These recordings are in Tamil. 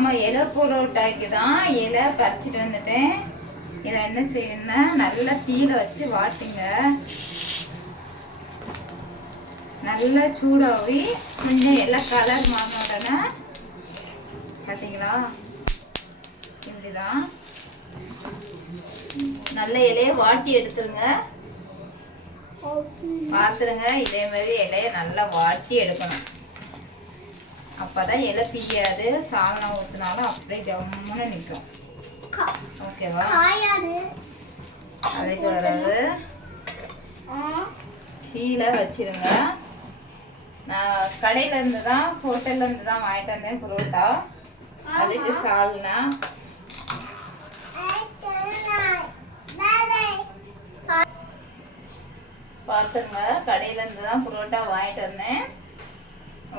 நம்ம இலை பரோட்டாக்கு தான் இலை பறிச்சுட்டு வந்துட்டேன். இதை என்ன செய்யணும்னா நல்லா தீயில வச்சு வாட்டுங்க. நல்லா சூடாகி கொஞ்சம் எல்லாம் கலர் மாறின உடனே பார்த்தீங்களா இப்படிதான் நல்ல இலையை வாட்டி எடுத்துருங்க. பார்த்துருங்க, இதே மாதிரி இலையை நல்லா வாட்டி எடுக்கணும். அப்பதான் இலை பிய்யாது. சாதனம் ஊற்றினாலும் அப்படியே ஜம்முன்னு நிற்கும். ஓகேவா? அதுக்கு பிறகு கீழே வச்சிருங்க. நான் கடையிலேருந்து தான் ஹோட்டல்லேருந்து தான் வாங்கிட்டு வந்தேன் பரோட்டா. அதுக்கு சால்னா பார்த்துங்க, கடையிலேருந்து தான் பரோட்டா வாங்கிட்டு வந்தேன்.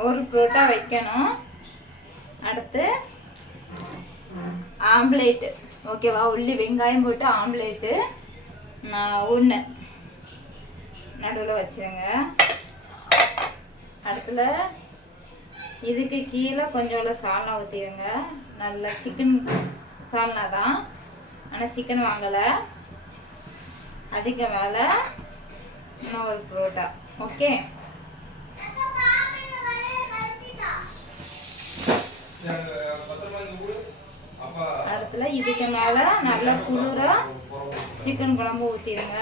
ஒரு பரோட்டா வைக்கணும். அடுத்து ஆம்லேட்டு, ஓகேவா? உள்ளி வெங்காயம் போட்டு ஆம்லேட்டு ஒன்று நடுவில் வச்சுருங்க. அடுத்துல இதுக்கு கீழே கொஞ்சோட சால்னா ஊற்றிடுங்க. நல்ல சிக்கன் சால்னா தான், ஆனால் சிக்கன் வாங்கலை. அதுக்கு மேலே இன்னும் ஒரு பரோட்டா. ஓகே, அடுத்துல இதுக்கு மேல நல்லா குளிரா சிக்கன் குழம்பு ஊத்திடுங்க.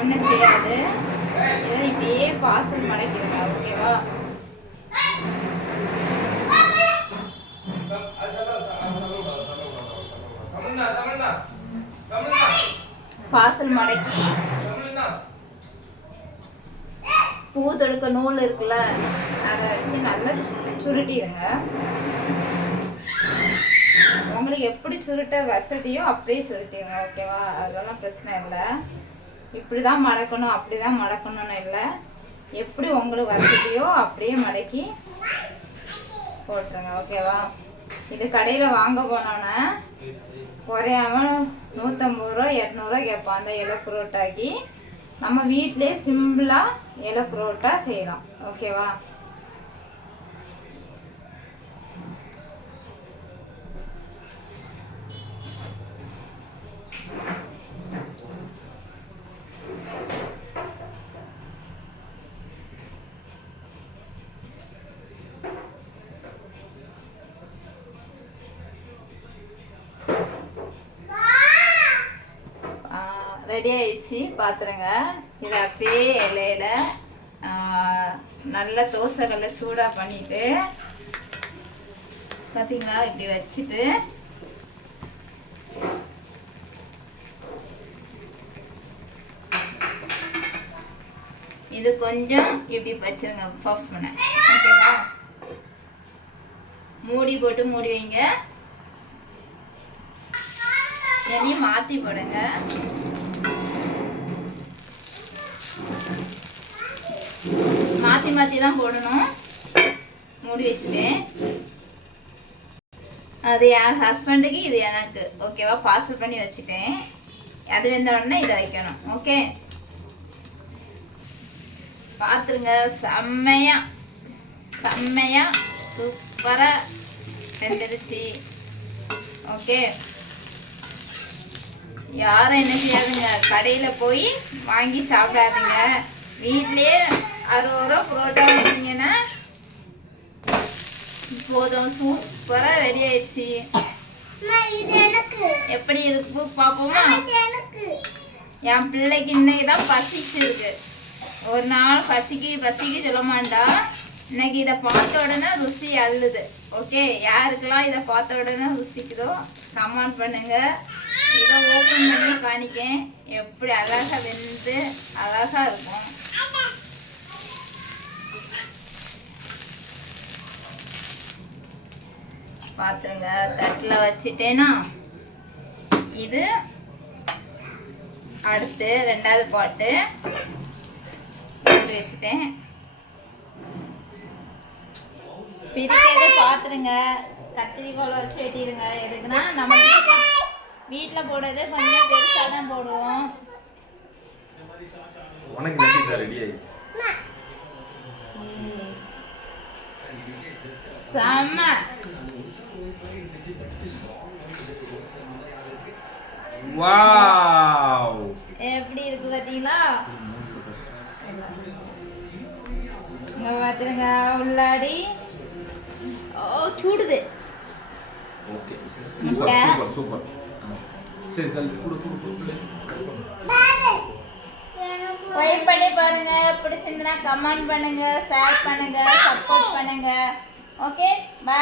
ஒன்றும் செய்யாது, இதை இப்படியே பார்சல் மடக்கிடுங்க. ஓகேவா? பார்சல் மடக்கி பூ தொடுக்க நூல் இருக்குல்ல, அதை வச்சு நல்லா சுருட்டிடுங்க. உங்களுக்கு எப்படி சுருட்ட வசதியோ அப்படியே சுருட்டிடுங்க. ஓகேவா? அதெல்லாம் பிரச்சனை இல்லை. இப்படி தான் மடக்கணும் அப்படி தான் மடக்கணும்னு இல்லை. எப்படி உங்களுக்கு வசதியோ அப்படியே மடக்கி போட்டுருங்க. ஓகேவா? இது கடையில் வாங்க போனோன்னே குறையாம 150 ரூபா 200 ரூபா கேட்போம். அந்த இலை பரோட்டாக்கி நம்ம வீட்டிலே சிம்பிளாக இலை பரோட்டா செய்யலாம். ஓகேவா? ரெடி ஆயிடுச்சு. பார்த்துருங்க, இதை அப்படியே இலையில நல்ல தோசைகளை சூடாக பண்ணிட்டு பார்த்தீங்களா இப்படி வச்சுட்டு இது கொஞ்சம் இப்படி வச்சிருங்க பஃப் பண்ண. ஓகேவா? மூடி போட்டு மூடி வைங்க. எதையும் மாற்றி போடுங்க. மாற்றி மாற்றி தான் போடணும். மூடி வச்சுட்டேன். அது என் ஹஸ்பண்டுக்கு, இது எனக்கு. ஓகேவா? பார்சல் பண்ணி வச்சுட்டேன். அது வெந்த உடனே இதை வைக்கணும். ஓகே, பார்த்துருங்க. செம்மையா செம்மையா சூப்பராக வெந்துருச்சு. ஓகே, யாரும் என்ன செய்யாதுங்க, கடையில் போய் வாங்கி சாப்பிடாதீங்க. வீட்லேயே 60 ரூபா பரோட்டா வாங்கினீங்கன்னா போதும். சூப்பராக ரெடி ஆயிடுச்சு. எப்படி இருக்கு பார்ப்போமா? என் பிள்ளைக்கு இன்னைக்கு தான் பசிச்சிருக்கு. ஒரு நாள் பசிக்கு சொல்ல மாட்டா. இன்னைக்கு இதை பார்த்த உடனே ருசி அள்ளுது. ஓகே, யாருக்கெல்லாம் இதை பார்த்த உடனே ருசிக்குதோ கமெண்ட் பண்ணுங்க. இதை ஓப்பன் பண்ணி காணிக்கேன் எப்படி அழகாக வெந்து அழகாக இருக்கும். பார்த்துருங்க, தட்டில் வச்சுட்டேன்னா இது அடுத்து 2வது பாட்டு வச்சுட்டேன். பிரிக்கிறது பார்த்துருங்க. கத்திரிக்கோலை வச்சு வெட்டிடுங்க. எதுக்குன்னா நம்ம வீட்டில் போடுறது கொஞ்சம் பெருசாக தான் போடுவோம். உனக்கு ரெடி ஆயிடுச்சு. செம்ம. வாவ், எப்படி இருக்கு பாத்தீங்களா? இங்க பாத்துருங்க உள்ளாடி. ஓ சூடுது. ஓகே, முட்டை. Super super. சரி கல் குடு குடு குடு. ட்ரை பண்ணி பாருங்க. பிடிச்சிருந்தா கமெண்ட் பண்ணுங்க, ஷேர் பண்ணுங்க, சப்போர்ட் பண்ணுங்க. Okay, by.